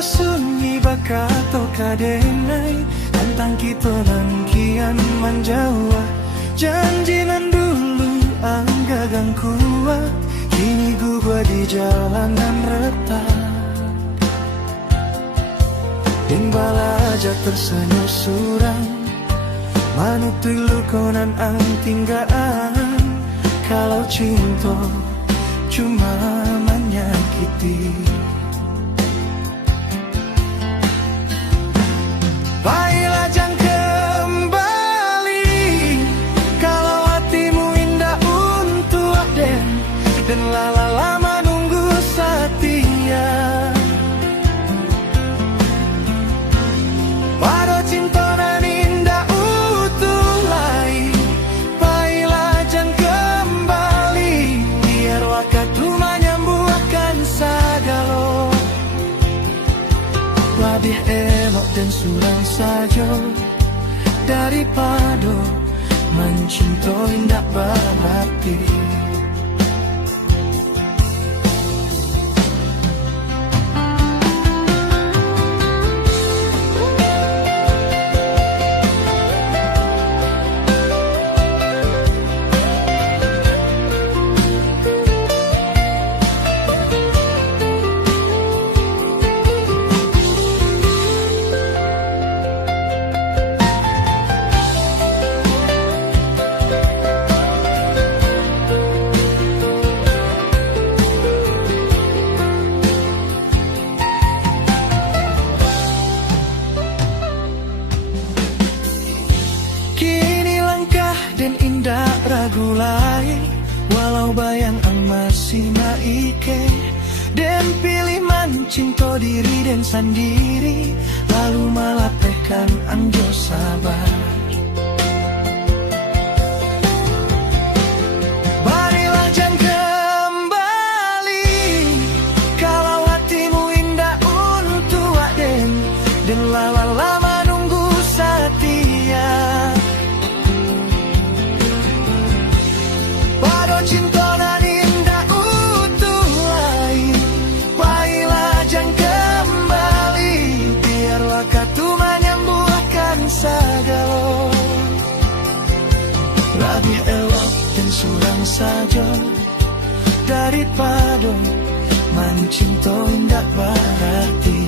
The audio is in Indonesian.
sunyi bakato kadenai tentang kita nan kian menjauh janji nan dulu anggagang kuat kini gua di jalanan retak dan balaja tersenyum surang manuk tilu konan ang tinggaan kalau cinta cuma menyakiti. Baiklah jangan kembali kalau hatimu indah untuk Aden dan lama nunggu setia. Pada cinta nan indah utuh lain baiklah jangan kembali biar waktu menyembuhkan segala. Lebih elok dan surang saja daripada mencintai tidak berarti. Dan indah ragu lain walau bayang ang masih maike dan pilih mencinta diri dan sendiri lalu malapehkan ang Diyos sabar. Marilah jangan kembali kalau hatimu indah untuk Aden dan lama nunggu setia. Cinta nan indah utuh lain baiklah jangan kembali biar waktu menyembuhkan segala. Lebih elok dan surang saja daripada mencintai tidak berarti.